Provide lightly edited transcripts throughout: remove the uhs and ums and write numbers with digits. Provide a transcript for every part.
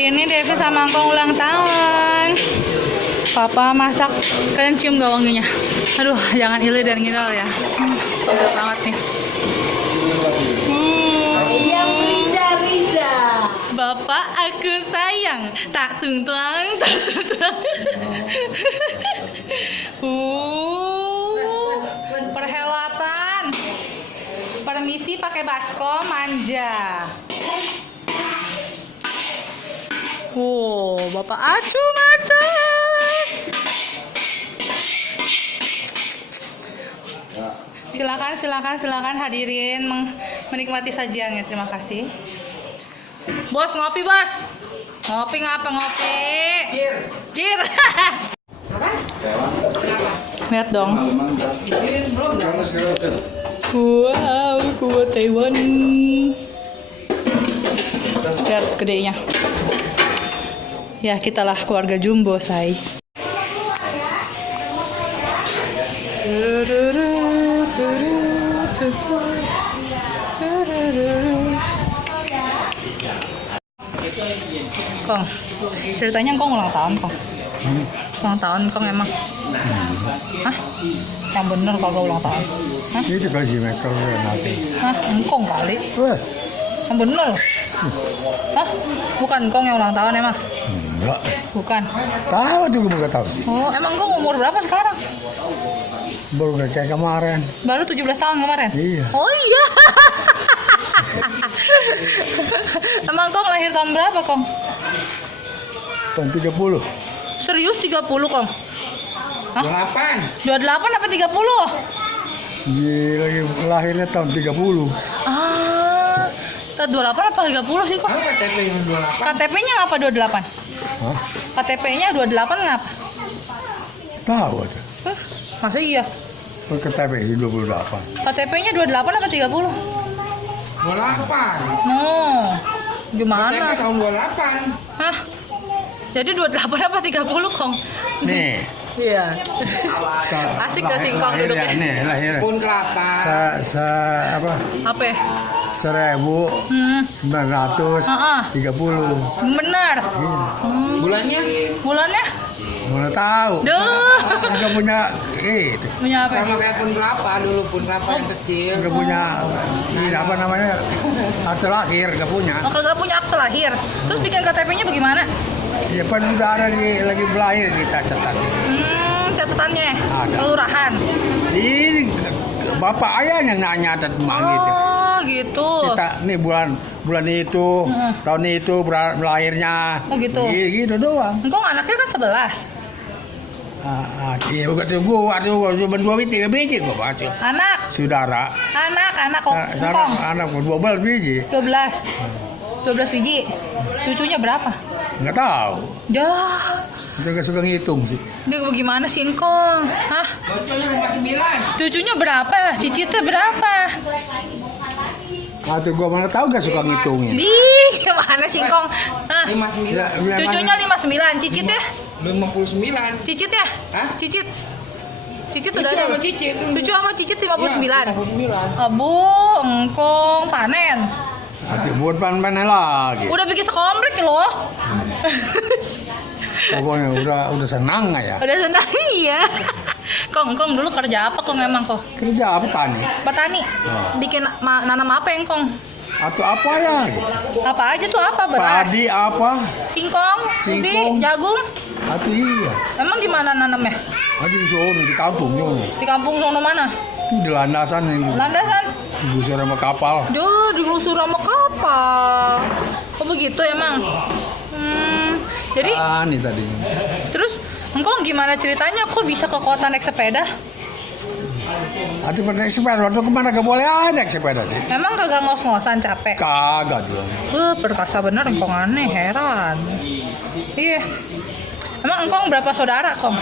Hari ini Devi sama Angkong ulang tahun. Papa masak. Kalian cium gak wanginya? Aduh, jangan ilir dan ngidal ya. Enak banget nih. Yang rija-rija. Bapak aku sayang. Tak tung-tuang, tak tung-tuang. Perhelatan. Permisi pakai baskom manja. Bapak acu manja. Silakan hadirin menikmati sajiannya. Terima kasih. Bos, ngopi, Bos. Ngopi ngapa ngopi? Jir. Lihat dong. Wow, kuah Taiwan. Lihat gedenya. Ya, kitalah keluarga jumbo, say. Kong, ceritanya Kong ulang tahun, Kong. Ulang tahun Kong emang. Hah? Yang bener kagak ulang tahun. Hah? Ini juga si Michael nanti. Hah? Engkong kali. Wah, Yang bener. Hah? Bukan Kong yang ulang tahun emang? enggak. Bukan. Tahu juga enggak tahu sih. Oh, emang Kong umur berapa sekarang? Baru nggak kayak kemarin. Baru 17 tahun kemarin? Iya. Oh iya. Emang Kong lahir tahun berapa, Kong? Tahun 30. Serius 30, Kong? Hah? 28 apa 30? Lagi lahirnya tahun 30. Ah, 28 apa 30 sih, Kong? KTP-nya ngapa 28? Hah? KTP-nya 28 ngapa? Tahu ada. Hah? Masa iya? KTP 28. KTP-nya 28 apa 30? 28. No. Gimana? KTP tahun 28. Hah? Jadi 28 apa 30, Kong? Nih. Iya. Asik gak sih Kong duduknya? Nih, lahir. Pun kelapa. Apa? Apa ya? 1930. Benar. Iya. Bulannya Bulannya? Mana tahu? Duh. Enggak punya itu. Punya apa? sama kayak pun kelapa dulu, pun kelapa yang kecil. Enggak punya ini apa namanya? Akte lahir enggak punya. Oh, kagak punya akte lahir. Terus bikin KTP-nya bagaimana? Ya kan udah ada lagi belahir kita catat. Catatannya Ada. kelurahan. Ini bapak ayahnya nanya atas gitu. Oh, gitu. Kita nih bulan itu, tahun itu lahirnya. Oh, gitu. Gitu doang. Engkau anaknya kan 11. Iya, gua cuma 2 biji, 3 biji gua baca. Anak kok. Engkong Anak 12 biji. 12 biji. Cucunya berapa? Enggak tahu. Dah. Itu enggak suka ngitung sih. Dia bagaimana sih Engkong? Hah? Bocahnya 59. Cucunya berapa? Cicitnya berapa? Atau gua mana tahu enggak suka ngitungin. Gimana sih Engkong? Hah? 59. Cucunya 59, cicitnya? 59. Cicitnya? Hah? Cicit Cucu udah ada. sama cicit. Cucu sama cicit 59. 59. Abu, Engkong panen. Atau buat panen lagi. Udah bikin sekomplek loh. Pokoknya udah senang nggak ya? Udah senang iya. Kong dulu kerja apa Kong emang Kong? Kerja apa tani? Petani. Oh. Bikin nanam apa yang Kong? Atau apa ya? Apa aja tuh apa? Beras, Padi apa? singkong, ubi, Singkong. jagung. Atau iya. Emang di mana nanamnya? Ada di sono di kampung sono. Di kampung sono mana? Itu di landasan ini. Landasan. Digusur sama kapal. Duh, dilusur sama kapal. Oh begitu emang. Jadi Ini tadinya. terus engkau gimana ceritanya kok bisa ke kota naik sepeda? Ada pada naik sepeda, waktu kemana gak boleh ada naik sepeda sih. Emang kagak ngos-ngosan capek? Kagak dong. Perkasa bener engkau aneh, heran. Iya. Emang engkau berapa saudara, Kong?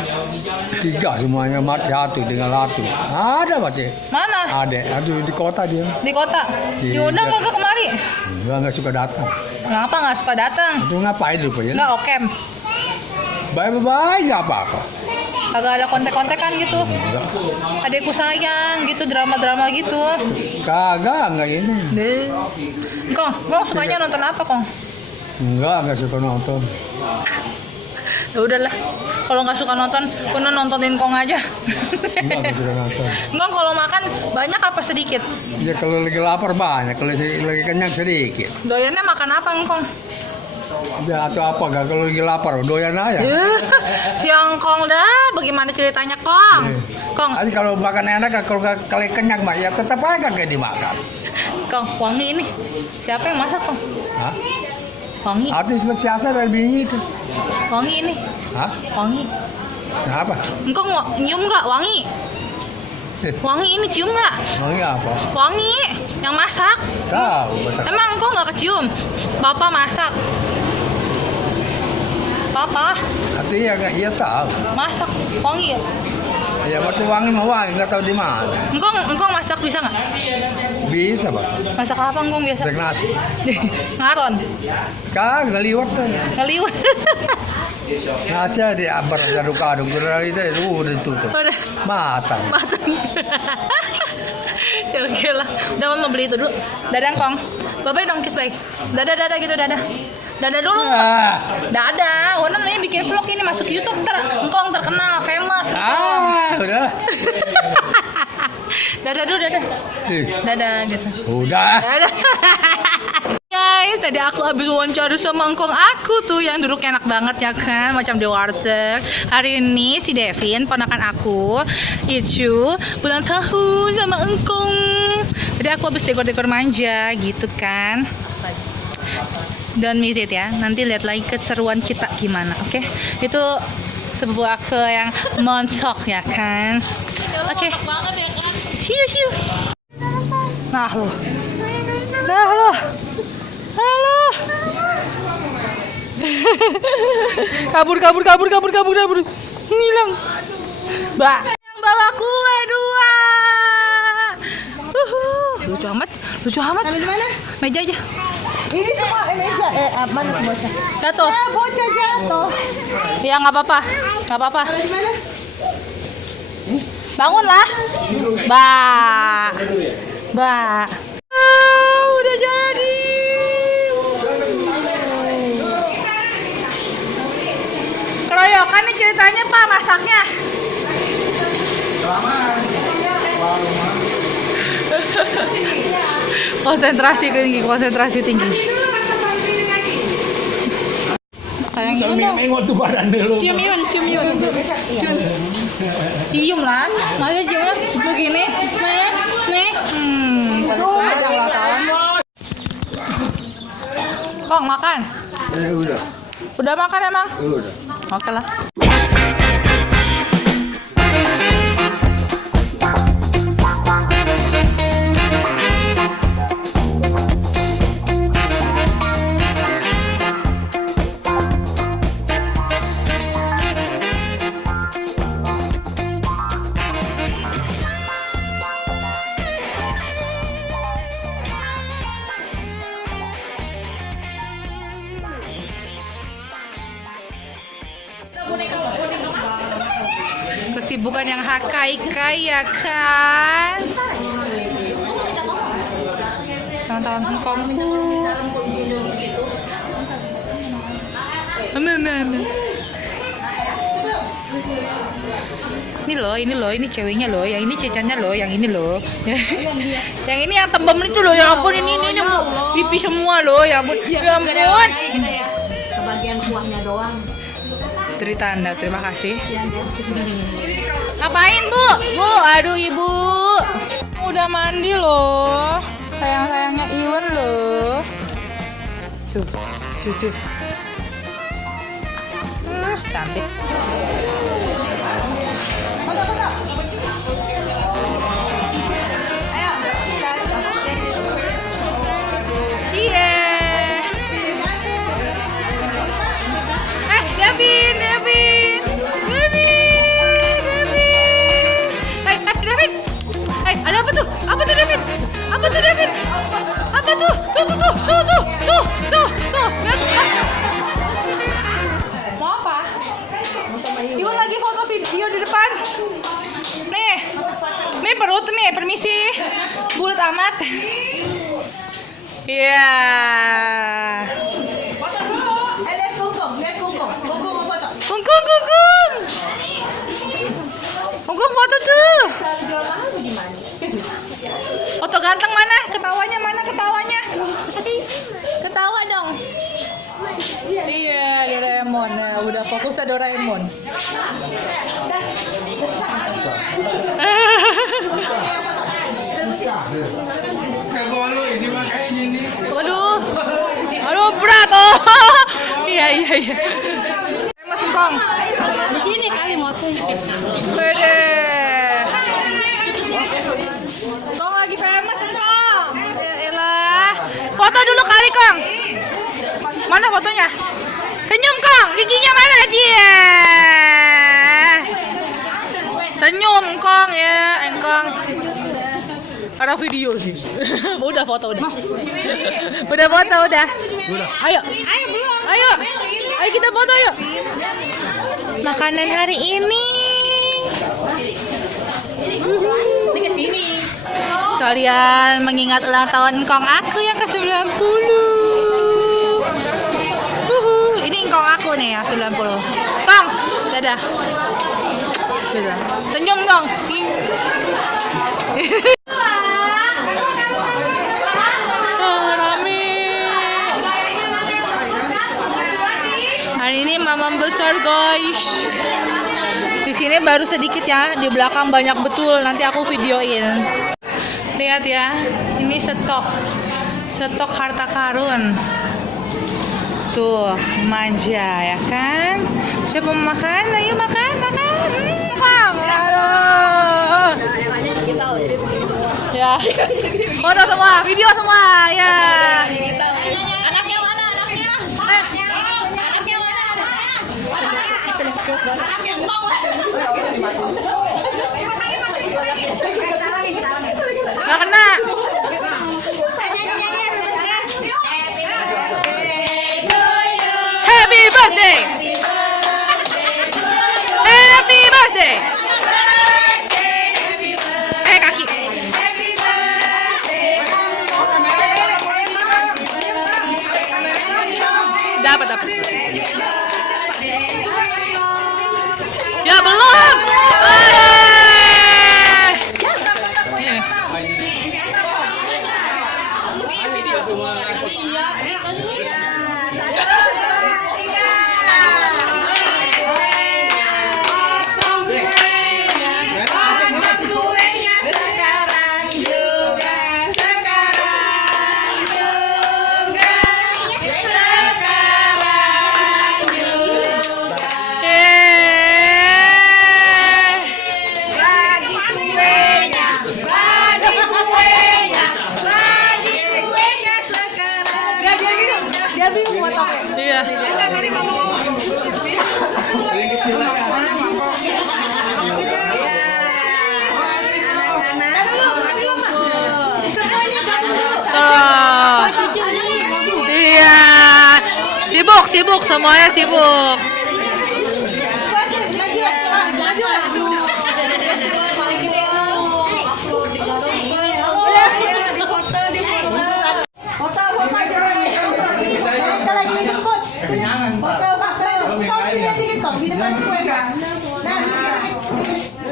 3 semuanya mati satu tinggal satu. Ada pasti. Mana? Ada di kota dia. Di kota. Di- Diundang kagak kemari? Enggak suka datang. Kenapa nggak suka datang? Itu ngapain rupanya? Nggak okem. Bye nggak apa-apa. Kagak ada kontek-kontekan gitu. Enggak. Adekku sayang gitu, drama-drama gitu. Kagak enggak ini. Deh. Kong sukanya nonton apa, Kong? Enggak suka nonton. Ya udahlah. Kalau nggak suka nonton, pernah nontonin Kong aja. Enggak suka nonton. Kong kalau makan banyak apa sedikit? Ya kalau lagi lapar banyak, kalau lagi kenyang sedikit. Doyannya makan apa Kong? Ya atau apa gak kalau lagi lapar doyan aja. Siang Kong dah, bagaimana ceritanya Kong? Kong, Tapi kalau makan enak kalau kali kenyang mah ya tetap aja kagak dimakan. Kong, wangi ini. Siapa yang masak Kong? Hah? Wangi, Artis biasa dari bini itu. wangi ini. Hah? Wangi. Kenapa? Engkong nyium nggak wangi? Wangi ini cium nggak? Wangi apa? Wangi yang masak. Tahu masak. Emang engkong nggak kecium? Bapak masak. Papa Artinya ya iya tahu. masak wangi ya? Ya waktu wangi mah wangi nggak tahu di mana. Engkong masak bisa nggak? Bisa bang. Masak apa engkong biasa? Masak nasi. Ngaron, Kagak liwat tuh. ngeliwat. Nasi ada di abar aduk-aduk itu udah tutup. Udah Matang. matang. Ya oke lah. Udah mau beli itu dulu. Dadah Kong. Bye-bye dong kiss baik. Dadah gitu dadah. Dadah dulu. Ah, Dadah. Wanan ini bikin vlog ini masuk YouTube Engkong terkenal, famous. udah. Dadah dulu dadah. Dadah gitu. Udah. Dadah. Guys, tadi aku habis wawancara sama engkong aku tuh yang duduk enak banget ya kan, macam di warteg. Hari ini si Devin, ponakan aku, itu ulang tahun sama engkong. Jadi aku habis dekor-dekor manja gitu kan. Don't miss it ya. Nanti lihat lagi keseruan kita gimana, oke? Itu sebuah yang monsok ya kan. Oke. See you. Nah lo. Halo. kabur. Hilang. Mbak. Yang bawa kue 2. Lucu amat. Ambil mana? Meja aja. Ini semua meja mana bocah? Jatuh. Bocah jatuh. Ya nggak apa-apa. Bangunlah. Mbak. Udah jadi. Keroyokan nih ceritanya Pak masaknya. Konsentrasi tinggi. Sayang Yun dong. Cium Yun. Cium lah. Masa cium begini. Nih. Kong makan. Udah. Udah makan emang? Udah. Oke lah. Kesibukan yang hakai ya kan? Tangan-tangan engkongku. Ini loh, ini ceweknya loh, yang ini cecannya loh, yang ini loh. Yang ini yang tembem itu loh, ya ampun ini pipi semua loh, ya ampun. Ya ampun. Kebagian kuahnya doang. Beri tanda, terima kasih. Ngapain Bu? Aduh Ibu. Udah mandi loh. Sayang-sayangnya Iwan loh. Tuh. Cantik. Iya. Devin. Hey, ada apa tuh? Apa tuh Devin? Apa tuh? Tuh. Lihat. Mau apa? Iwan lagi foto video di depan. Nih perut nih, permisi. Bulat amat. Iya. Gugum. Gugum foto tuh. Foto ganteng mana? Ketawanya mana ketawanya? Ketawa dong. Iya, Doraemon. Nah, udah fokus ya Doraemon. Kayak bolu ini makanya ini. Waduh. Aduh, berat. Oh. Iya. Mas Singkong. Di sini kali motonya. Pede. Kong lagi famous Kong. Ya elah. Foto dulu kali Kong. Mana fotonya? Senyum Kong. Giginya mana dia? Senyum Kong ya, Engkong. Ada video sih. Udah foto udah. Udah foto udah. Ayo. Ayo kita foto yuk. Makanan hari ini. Ini ke sini. Sekalian mengingat ulang tahun Engkong aku yang ke-90. Ini Engkong aku nih yang 90. Kong, dadah. Dadah. Senyum dong. Hari ini mamam besar guys. Di sini baru sedikit ya, di belakang banyak betul. Nanti aku videoin. Lihat ya, ini stok harta karun. Tuh, manja ya kan? Siapa mau makan? Ayo makan. Bang, aduh. Ya, foto semua, video semua ya. Anaknya mana anaknya? Gak kena. Happy birthday. Happy birthday. Kaki. Dapat. Ya belum. Dia bingung mau topeng. Iya. Iya. Sibuk semuanya sibuk. Di depan kue kan. Nah,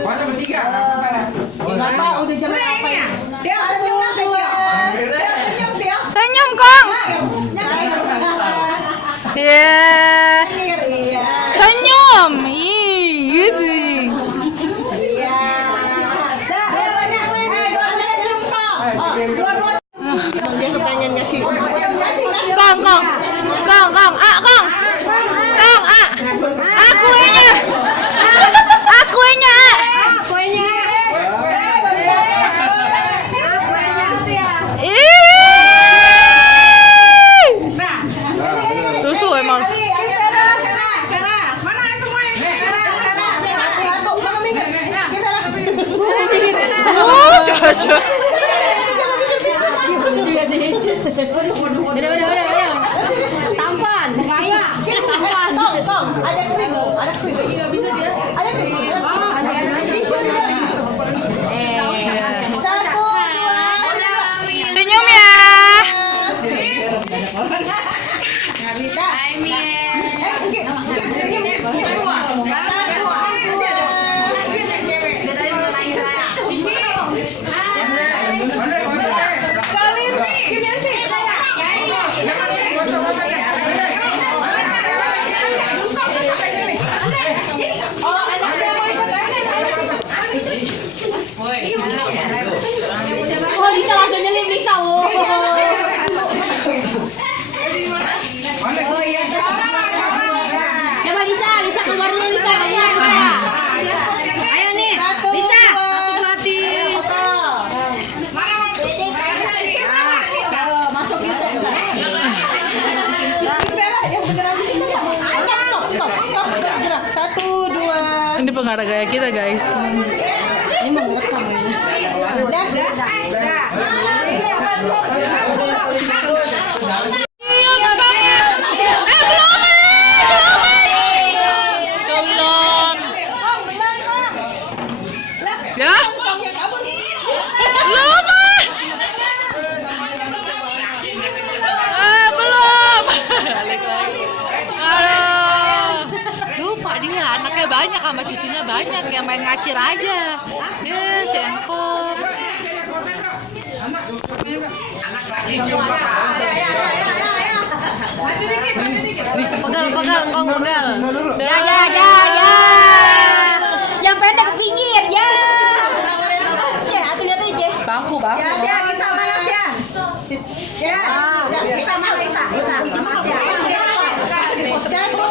Foto bertiga. Bapak udah jam berapa ya? Dia senyum dia. Senyum Kong. Iya. Senyum. Ih, gitu. Dia kepengen ngasih. Kong. Akuenya. Susu emang. Udah. Tampan. Lisa langsung nyelip Lisa. Oh iya. Coba Lisa keluar dulu Lisa. Ayo nih, Lisa. Satu dua tiga. Masuk YouTube enggak? Satu, dua. Ini pengarah gaya kita guys. Ini mau ngerekam ini. Udah. Belum. Ya? Belum. Belum. Aduh. Lupa dia, anaknya banyak sama cucunya banyak, yang main ngacir aja. Si Engkong. Pegal, Engkong pegal. Ya. Yang pendek ke pinggir, ya. Atuh lihat aja. Bangku. Sia, kita mana Sia? Sia. Kita mana Sia? Sama Sia. Satu,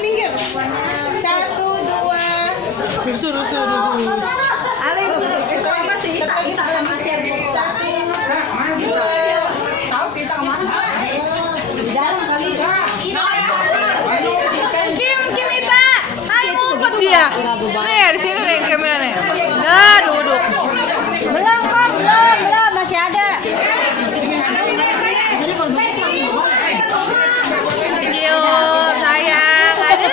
minggir. Satu, dua. Rusuh. Alif, itu apa sih? Kita sama Sia. Satu, dua. Tahu kita kemana? Di dalam kali. Kim Ita. Ayo ngumpet dia. Nih, di sini nih Kimnya nih. Nah, duduk. Belum, Kong, belum, masih ada. Cium, sayang. Aduh.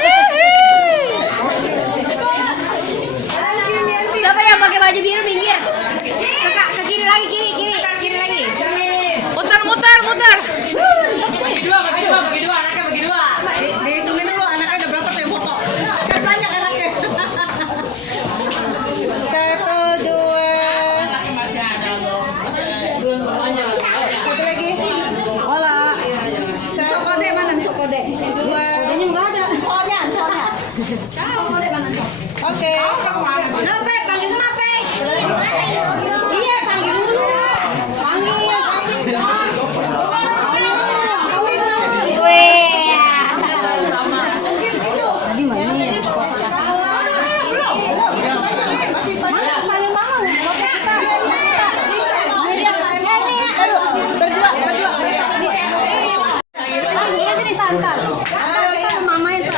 Siapa yang pakai baju biru minggir? Ke kiri lagi, kiri lagi. Muter. Bagi dua, anaknya bagi dua. Dihitungin dulu anaknya ada berapa tuh yang foto. Kan banyak anaknya. Satu, dua. Satu lagi. Ola. Sokode mana? Sokode. Dua. Kodenya enggak ada. Soalnya. Kode mana? Oke. Nape, panggil nape? Iya, panggil dulu. Tadi mana? Masih banyak. Panggil mama, buat kita. Mana dia? Berdua. Panggil aja nih Tantan. Tantan mama itu.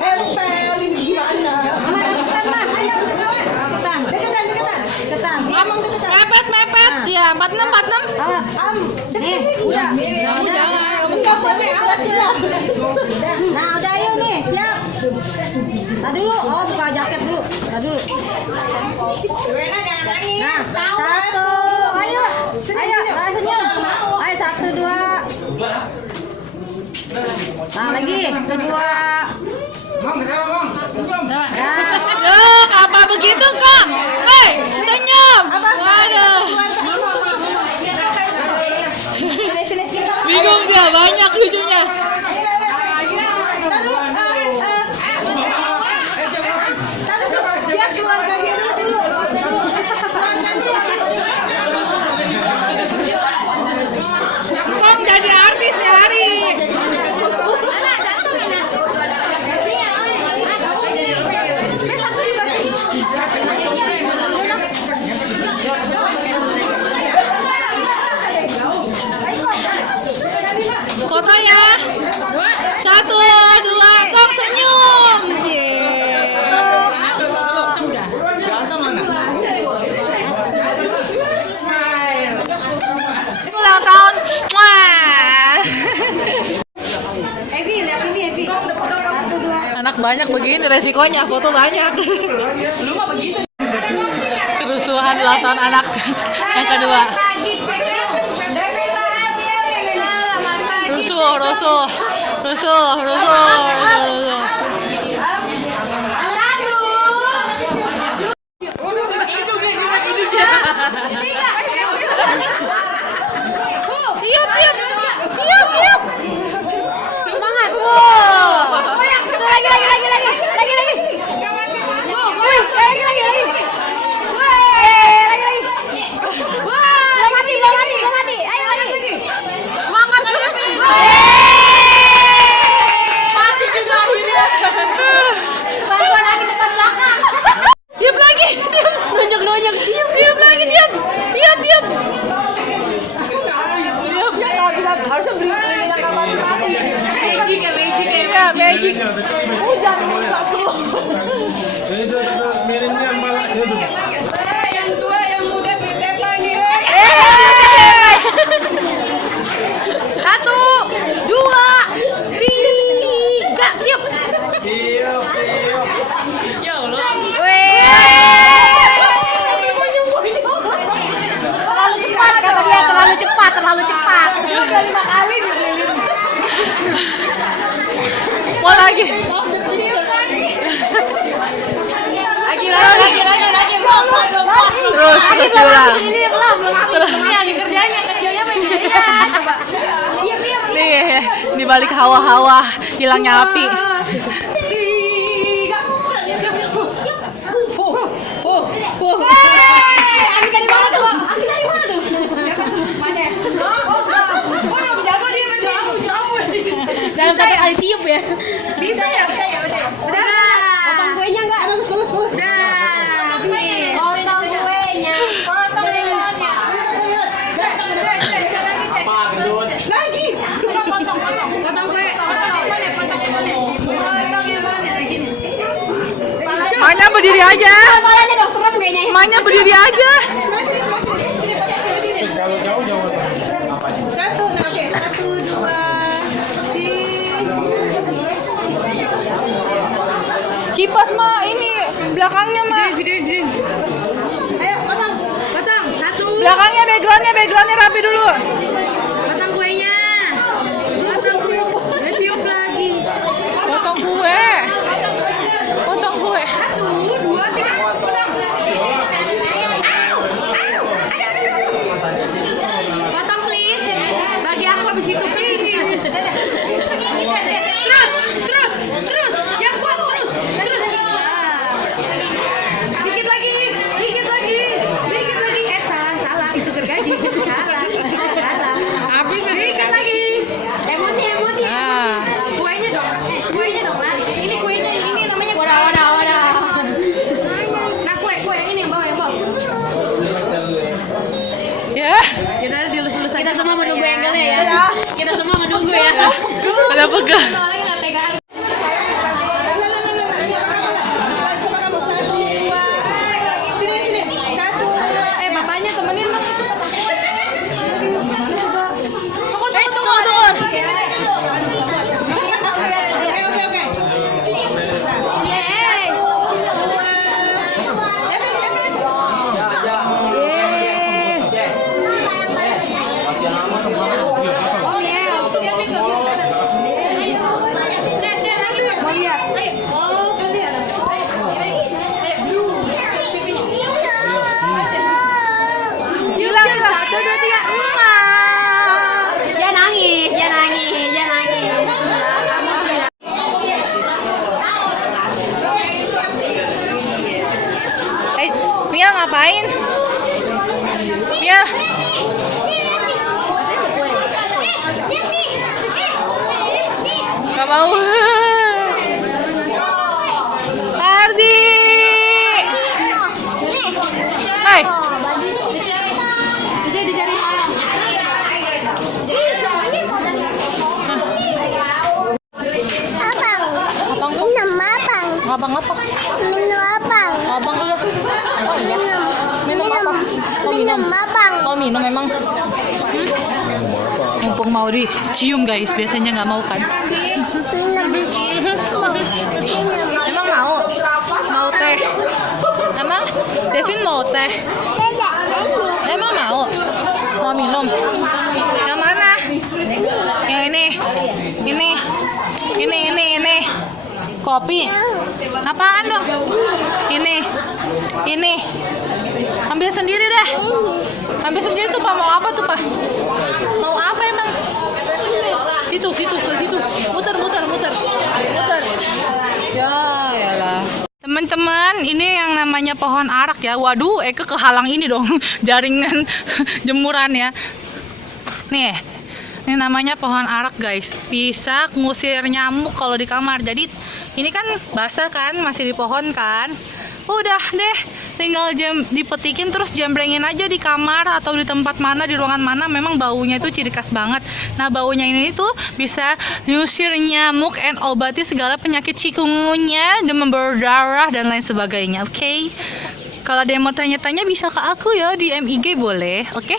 Empel ini gimana? Mana deketan mah? Ayo. Deketan. Deketan. Ngomong deketan. Mepet. Ya, 46. Awas. Nih, udah. Kamu jangan. Nah, udah ayo nih, siap. Tadi dulu, buka jaket dulu. Nah, satu. Ayo, senyum. Ayo, 1, 2. Nah, lagi, kedua. Nah, Loh, apa begitu kok? Hei, senyum. Waduh. Sini. Bingung dia, banyak lucunya. Dia keluarga Heru dulu. Kok jadi artis ya hari? Foto ya. 1, 2, kok senyum. Ulang tahun. Wah. Evi. 1, 2. Anak banyak begini resikonya, foto banyak. Kerusuhan ulang tahun anak yang kedua. Rusuh. Tiup. Semangat. Wow. Lagi. Lagi. Hujan keluar. Yang tua yang muda beda nih. Satu, dua, tiga, yuk. Ya Allah. Terlalu cepat kata dia, terlalu cepat. Udah 5 kali dikeliling. Mau lagi. Lagi. Terus pulang. Ini kerjanya kecilnya main ginian. Coba. Nih, di balik hawa-hawa hilangnya api. Andika di mana tuh? Mana? Udah jago dia dalam satu kali tiup ya. Bisa ya? Udah. Potong kuenya enggak? Bagus. Potong kuenya. Lagi. Udah potong. Potong kue. Maknya berdiri aja. Kepalanya dong serem kayaknya. Maknya berdiri aja. Kalau jauh. Satu, oke. 1, 2, 3. Kipas mah ini belakangnya mah. Ayo, potong. Satu. Belakangnya backgroundnya rapi dulu. Potong kuenya. Tiup lagi. Potong kue. 1, 2, 3. Potong please. Bagi aku habis itu please. Terus. Yang kuat terus. Dikit lagi. Salah. Itu gergaji. Salah. Habis Dikit lagi. Emosi. Nah. Kuenya dong, Mak. Ini kuenya ini namanya wadah. Nah, kue yang ini yang bawah. Ya. Yaudah dilus-lus aja. Kita semua menunggu angle-nya ya. Kita semua menunggu ya. Ada pegang. Soalnya nggak tegaan. Coba kamu 1, 2. Sini. 1, 2. Bapaknya temenin Mas. Tunggu. Oke. Yeay. 1, 2, 3. Dia nangis. Mia ngapain? Mia. Gak mau. Ardi. Hai. Abang apa? Abang iya. Oh iya. Minum apa? Oh minum. Oh minum memang. Mumpung mau dicium guys, biasanya nggak mau kan? Emang mau? Mau teh? Emang Devin mau teh? Emang mau? Mau minum? Yang mana? Yang ini. Ini. Kopi. Apaan dong? Ini. Ambil sendiri deh. Ambil sendiri tuh Pak. Mau apa tuh Pak? Mau apa emang? Situ. Muter. Ya lah. Teman-teman, ini yang namanya pohon arak ya. Waduh, Eke kehalang ini dong. Jaringan jemuran ya. Nih. Ini namanya pohon arak guys, bisa ngusir nyamuk kalau di kamar. Jadi ini kan basah kan, masih di pohon kan. Udah deh, tinggal dipetikin terus jembrengin aja di kamar atau di tempat mana, di ruangan mana. Memang baunya itu ciri khas banget. Nah, baunya ini tuh bisa diusir nyamuk and obati segala penyakit cikungunya, demam berdarah dan lain sebagainya. Oke. Kalau ada yang mau tanya-tanya bisa ke aku ya di MIG boleh. Oke.